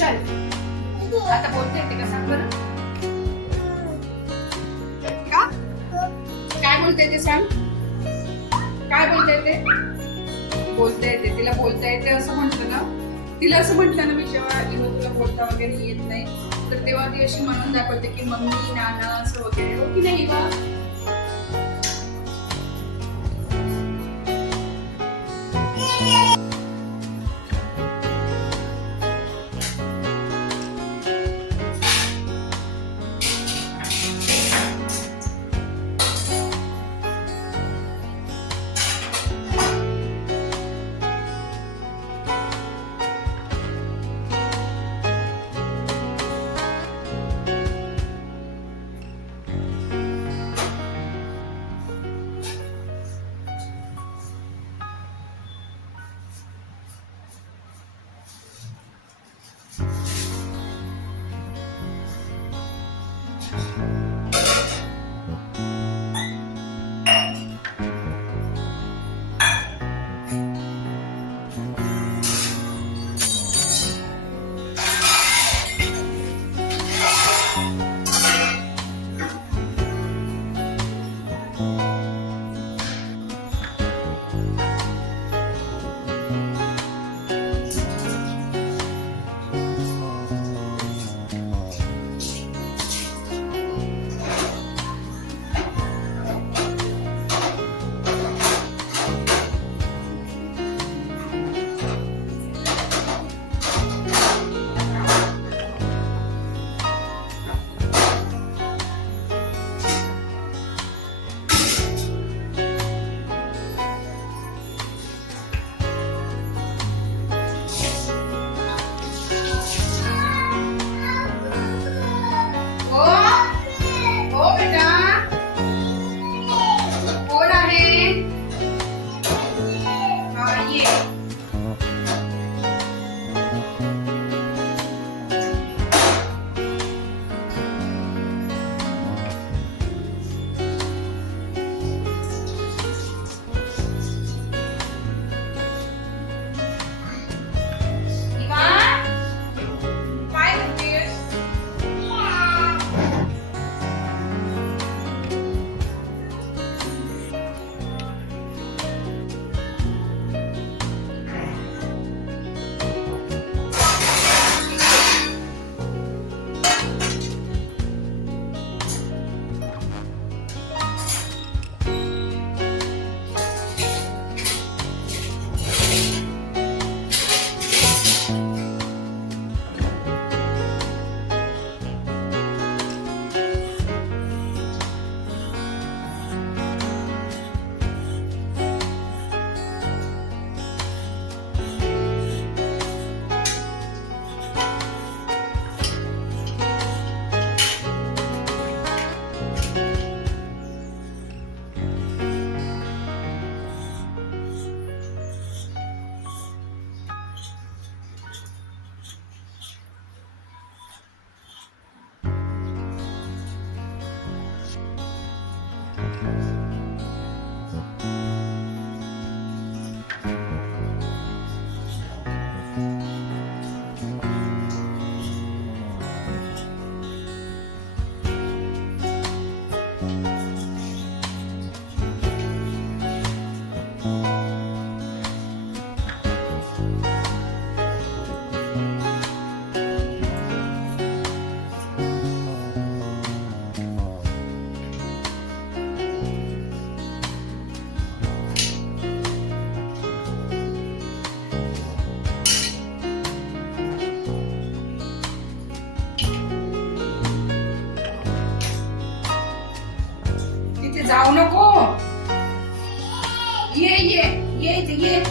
चल आता बोलते येते का सांग बरं. का काय बोलते ते सांग. काय बोलता येते. बोलता येते तिला बोलता येते असं म्हटलं ना. तिला असं म्हटलं ना मी जेव्हा तुला बोलता वगैरे येत नाही तर तेव्हा ती अशी म्हणून दाखवते की मम्मी नाना असं वगैरे. हो की नाही बा. जाऊ नको. ये ये ये ये.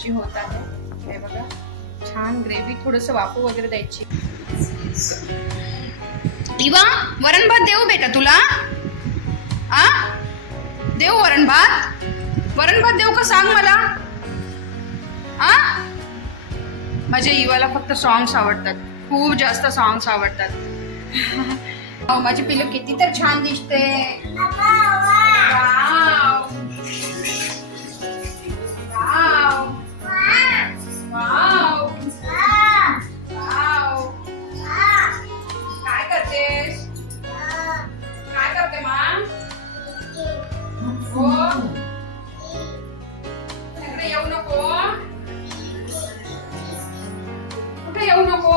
भाजी होत आहे. हे बघा छान ग्रेव्ही, थोडस वाफू वगैरे द्यायची. इवा वरण भात देऊ बेटा तुला? आ देऊ वरण भात? वरण भात देऊ का सांग मला? आ माझ्या इवाला फक्त सॉंग्स आवडतात, खूप जास्त सॉंग्स आवडतात. माझी पिल्लू किती तर छान दिसते. Wow wow wow wow. काय करतेस? काय करते मा? हो इकडे येऊ नको, कुठे येऊ नको.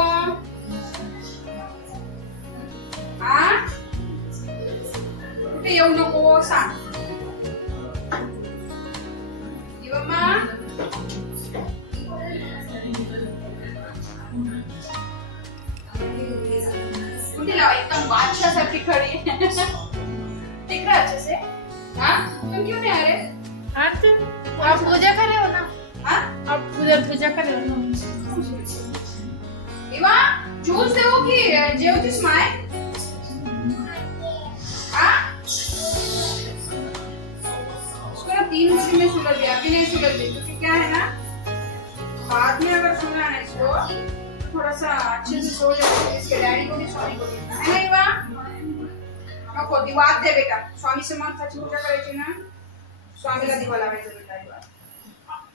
हा कुठे येऊ नको सांग. एकदम बादशाह खड़ी दिख रहा अच्छे से. हाँ तुम क्यों नहीं आ रहे? हाँ तो आप पूजा करे हो ना. हाँ आप पूजा करे हो ना. इवा जूस देवो की जेवतीस माय? हाँ उसको ना 3 बजे में सुला दिया, अभी नहीं सुला दी क्योंकि क्या है ना बाद में अगर सुना है इसको थोड़ा सा अच्छे से सो जाए. इसके डैडी को भी स्वामी को भी है ना. इवा नको दिवा दे बेटा. स्वामी समर्थाची पूजा करायची ना, स्वामीला दिवा लावायचा बेटा. दिवा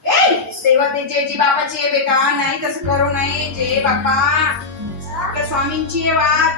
ए देवा दे जय जी बापाची आहे बेटा. नाही तसं करू नाही. जय बापा आपल्या स्वामींची आहे वाट.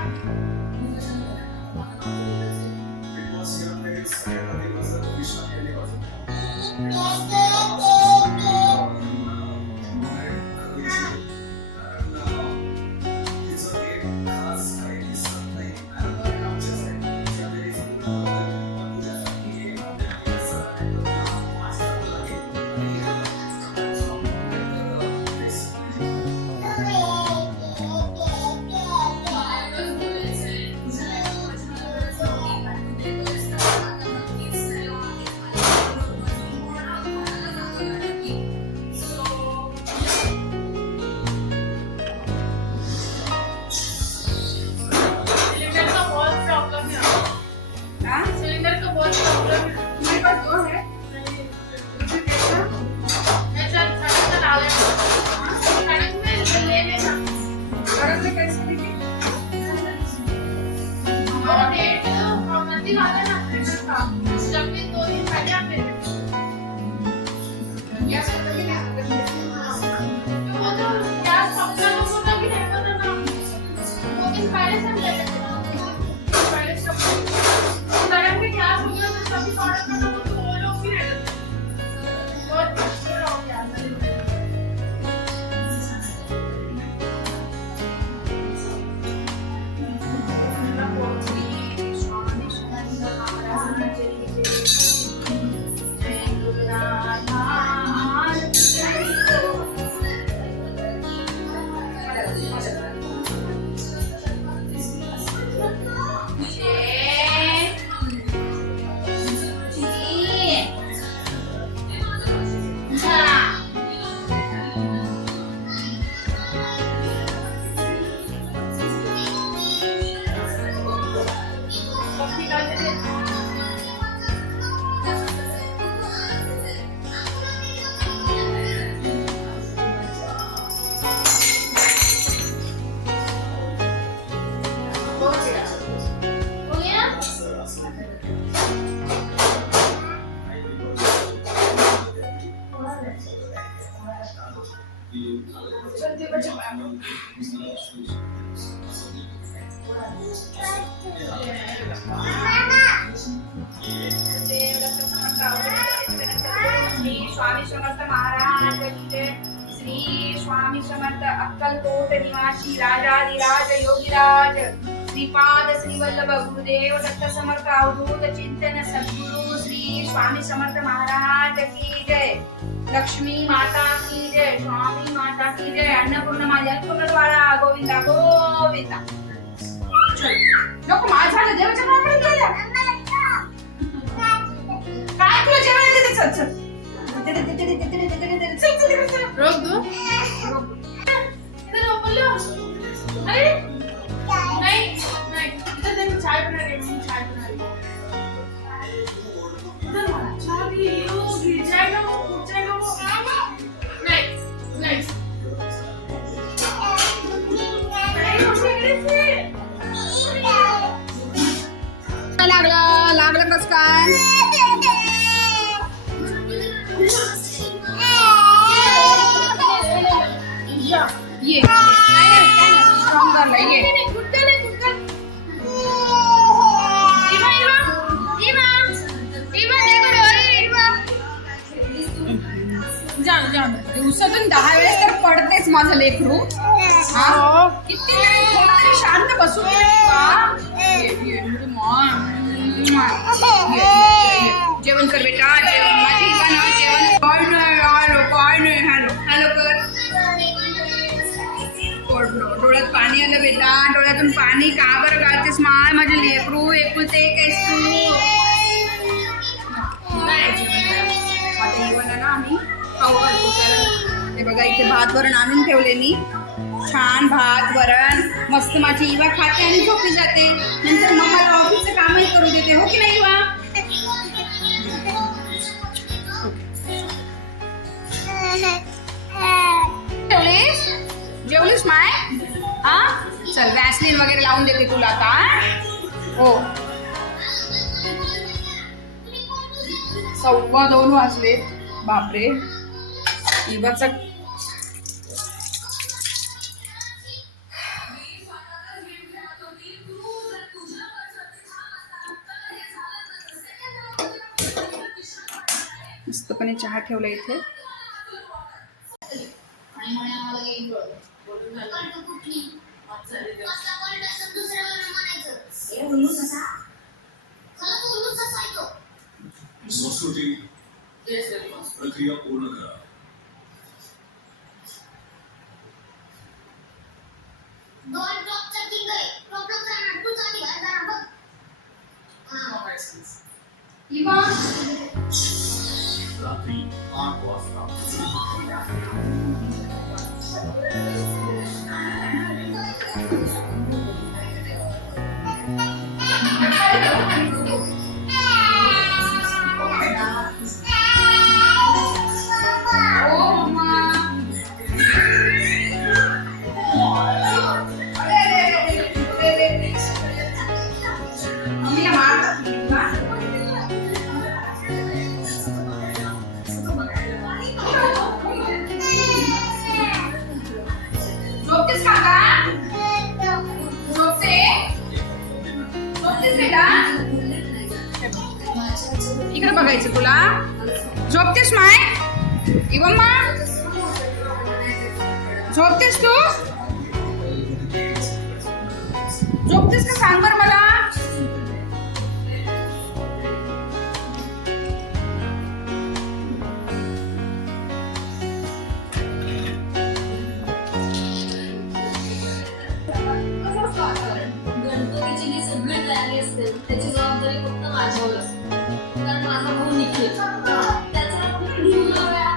स्वामी समर्थ महाराज की जय. श्री स्वामी समर्थ अक्कलकोट निवासी राजाधिराज योगीराज श्रीपाद श्री वल्लभ गुरुदेव दत्त समर्थ अवधूत चिंतन सद्गुरु श्री स्वामी समर्थ महाराज की जय. लक्ष्मी माता की जय. स्वामी माता की जय. अन्नपूर्ण माझ्या अन्नपूर्णद्वारा गोविंदा गोविंदा. लोक माझ्या देवाच्या नावाने गेल्या. काय तुला जेवण देते? चल चल रोक दो इधर ओपन लो अरे नहीं नहीं इधर देखो चाय बना रही हूँ चाय बना रही हूँ इधर वाला चाय भी गिर जाएगा वो उठ जाएगा वो नहीं नहीं लागलं कस काय ये स्ट्रॉंग झालं ये दिवसातून 10 वेळेस तर पडतेच माझं लेकरू हा किती तरी शांत बसून जेवण कर बेटा जेवण माझी जेवण काय नाही हॅलो हॅलो कर डोळ्यात पाणी आलं बेटा डोळ्यातून पाणी का बरं काढतेस माय माझे लेकरू एकुलते एक आहेस तू आता इवाला ना आम्ही खाऊ घालतो त्याला हे बघा इथे भात वरण आणून ठेवले मी छान भात वरण मस्त माझी इवा खाते आणि झोपी जाते नंतर मम्माला ऑफिसचं कामही करू देते हो की नाही इवा जेवलीस जेवलीस माय हा चल वॅसलीन वगैरे लावून देते तुला आता हो 1:15 वाजले बापरे इवाचा मस्तपणे चहा ठेवला इथे संस्कृती प्रक्रिया पूर्ण करा रात्री 8 वाजता इकडे बघायचं तुला झोपतेस माय इवम्मा झोपतेस तू झोपतेस का सांग बरं मला गणपतीची जी सगळी तयारी असते त्याची जबाबदारी फक्त माझ्यावर असते कारण माझा भाऊ निखिल त्याचा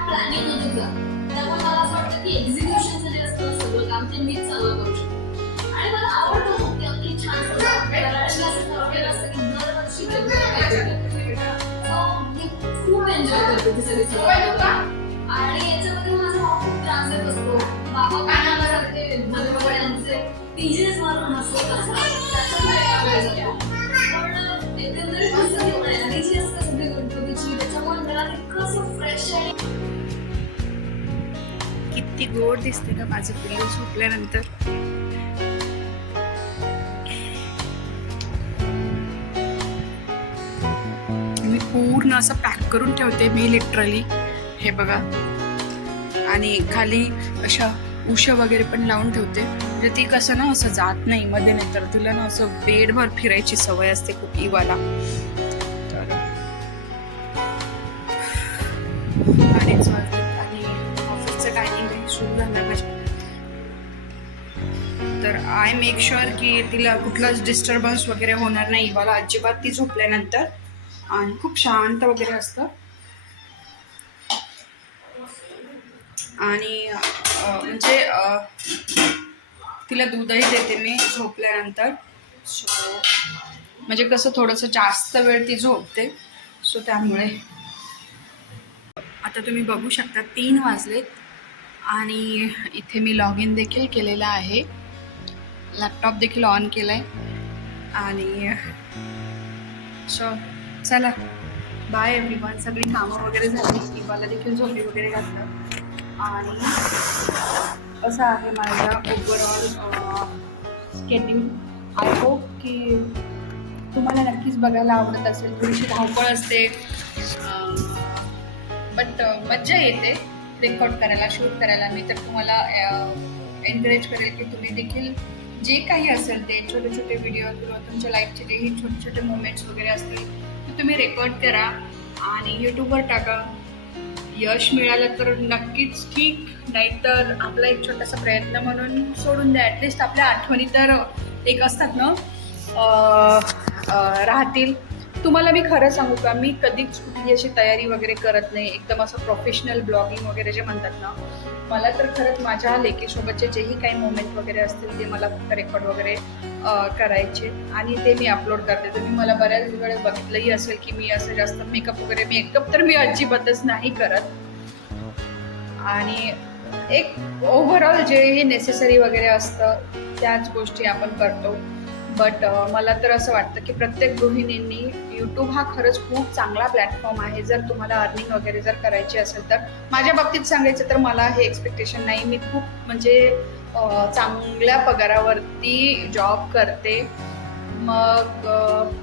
प्लॅनिंग नव्हतं त्यामुळे मला असं वाटतं की एक्झिक्युशनचं जे असतं सगळं काम ते मीच चांगलं करू शकतो आणि मला आवडतं खूप की आपली छान सगळं असं ठरवलेलं असतं की दरवर्षी मी खूप एन्जॉय करते ती सगळी आणि याच्यामध्ये माझा भाऊ खूप त्रास देत असतो बाबा कानाला सारखे भगवड्यांचे टीचर्स मारून हसत असतात त्याच्यामुळे वेळ जातो पण एकंदरीत असं जेवण एनर्जी असते सगळी गणपतीची त्याच्यामुळे मला इतकं असं फ्रेश आहे किती गोड दिसते का माझं पिल्लू झोपल्यानंतर मी पूर्ण असं पॅक करून ठेवते मी लिटरली हे बघा आणि खाली अशा उशा वगैरे पण लावून ठेवते म्हणजे ती कसं ना असं जात नाही मध्ये नाही तर तिला ना असं बेडभर फिरायची सवय असते खूप इवाला तर अडीच वाजले आणि ऑफिसचं टायमिंग सुरू झालं पाहिजे तर आय मेक शुअर की तिला कुठलाच डिस्टर्बन्स वगैरे होणार नाही इवाला अजिबात ती झोपल्यानंतर आणि खूप शांत वगैरे असतं आणि म्हणजे तिला दूधही देते मी झोपल्यानंतर. सो म्हणजे कसं थोडंसं जास्त वेळ ती झोपते, सो त्यामुळे. आता तुम्ही बघू शकता 3 वाजलेत आणि इथे मी लॉग इन देखील केलेला आहे, लॅपटॉप देखील ऑन केला आहे. आणि सो चला बाय एव्हरीवन. सगळी कामं वगैरे झाली, इवाला देखील झोपी वगैरे घातलं. आणि असं आहे माझा ओव्हरऑल स्केड्यूल. आय होप की तुम्हाला नक्कीच बघायला आवडत असेल. थोडीशी धावपळ असते, बट मज्जा येते रेकॉर्ड करायला, शूट करायला. मी तर तुम्हाला एनकरेज करेल की तुम्ही देखील जे काही असेल ते छोटे छोटे व्हिडिओ किंवा तुमच्या लाईफचे जेही छोटे छोटे मोमेंट्स वगैरे असतील ते तुम्ही रेकॉर्ड करा आणि यूट्यूबवर टाका. यश मिळालं तर नक्कीच ठीक, नाहीतर आपला एक छोटासा प्रयत्न म्हणून सोडून द्या. ॲटलिस्ट आपल्या आठवणी तर एक असतात ना, राहतील. तुम्हाला मी खरं सांगू का, मी कधीच कुठली अशी तयारी वगैरे करत नाही, एकदम असं प्रोफेशनल ब्लॉगिंग वगैरे जे म्हणतात ना. मला तर खरंच माझ्या लेकीसोबतचे जेही काही मोमेंट वगैरे असतील ते मला फक्त रेकॉर्ड वगैरे करायचे आणि ते मी अपलोड करते. तुम्ही मला बऱ्याच वेळेस बघितलंही असेल की मी असं जास्त मेकअप तर मी अजिबातच नाही करत. आणि एक ओव्हरऑल जे नेसेसरी वगैरे असतं त्याच गोष्टी आपण करतो. बट मला तर असं वाटतं की प्रत्येक गृहिणींनी यूट्यूब हा खरंच खूप चांगला प्लॅटफॉर्म आहे. जर तुम्हाला अर्निंग वगैरे जर करायची असेल तर. माझ्या बाबतीत सांगायचं तर मला हे एक्सपेक्टेशन नाही. मी खूप म्हणजे चांगल्या पगारावरती जॉब करते. मग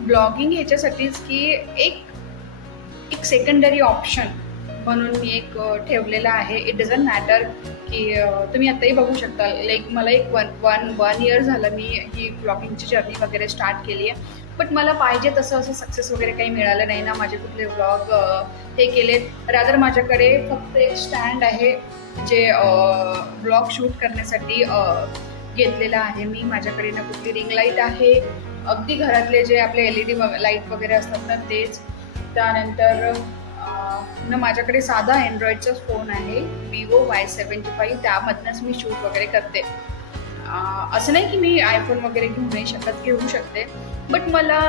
ब्लॉगिंग ह्याच्यासाठीच की एक सेकंडरी ऑप्शन म्हणून मी एक ठेवलेला आहे. इट डझंट मॅटर की तुम्ही आत्ताही बघू शकता, लाईक मला एक वन इयर झालं मी ही ब्लॉगिंगची जर्नी वगैरे स्टार्ट केली आहे. बट मला पाहिजे तसं असं सक्सेस वगैरे काही मिळालं नाही ना. माझे कुठले ब्लॉग हे केलेत, रादर माझ्याकडे फक्त एक स्टँड आहे जे ब्लॉग शूट करण्यासाठी घेतलेलं आहे मी. माझ्याकडे ना कुठली रिंग लाईट आहे, अगदी घरातले जे आपले LED लाईट वगैरे असतात ना तेच. त्यानंतर ना माझ्याकडे साधा अँड्रॉइडचाच फोन आहे, Vivo Y75. त्यामधनंच मी शूट वगैरे करते. असं नाही की मी आयफोन वगैरे घेऊ नाही शकत, घेऊ शकते. बट मला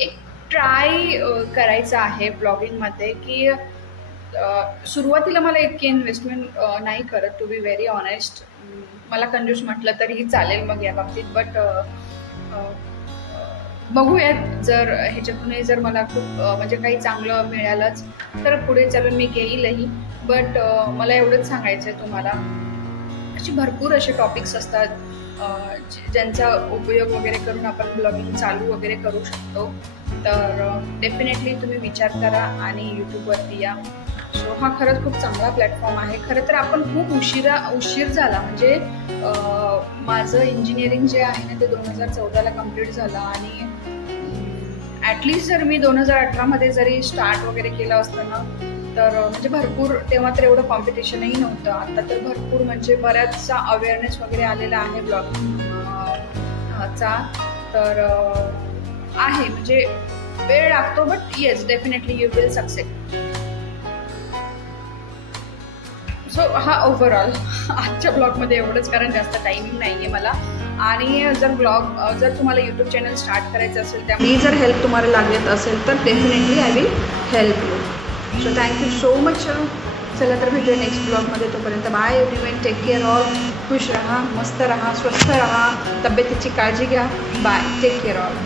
एक ट्राय करायचं आहे ब्लॉगिंगमध्ये की सुरुवातीला मला इतकी इन्व्हेस्टमेंट नाही करत, टू बी व्हेरी ऑनेस्ट. मला कंजूस म्हटलं तरीही चालेल मग या बाबतीत. बट बघूयात, जर ह्याच्यातूनही जर मला खूप म्हणजे काही चांगलं मिळालंच तर पुढे चालून मी घेईलही. बट मला एवढंच सांगायचं आहे तुम्हाला, अशी भरपूर असे टॉपिक्स असतात ज्यांचा उपयोग वगैरे करून आपण ब्लॉगिंग चालू वगैरे करू शकतो. तर डेफिनेटली तुम्ही विचार करा आणि यूट्यूबवरती या. सो हा खरंच खूप चांगला प्लॅटफॉर्म आहे. खरं तर आपण खूप उशीर झाला. म्हणजे माझं इंजिनिअरिंग जे आहे ना ते 2014ला कम्प्लीट झालं आणि ॲटलिस्ट जर मी 2018मध्ये जरी स्टार्ट वगैरे केलं असतं ना तर म्हणजे भरपूर, तेव्हा तर एवढं कॉम्पिटिशनही नव्हतं. आता तर भरपूर म्हणजे बऱ्याचसा अवेअरनेस वगैरे आलेला आहे ब्लॉगिंगचा. तर आहे म्हणजे वेळ लागतो, but yes definitely you will success. So हा ओव्हरऑल आजच्या ब्लॉगमध्ये एवढंच, कारण जास्त टाईमिंग नाही आहे मला. आणि जर तुम्हाला यूट्यूब चॅनल स्टार्ट करायचं असेल त्यामुळे जर हेल्प तुम्हाला लागत असेल तर definitely I will help you. So thank you so much. चला तर भेटूया नेक्स्ट ब्लॉगमध्ये. तोपर्यंत bye everyone, take care all. खुश राहा, मस्त राहा, स्वस्थ राहा, तब्येतीची काळजी घ्या. Bye, take care all.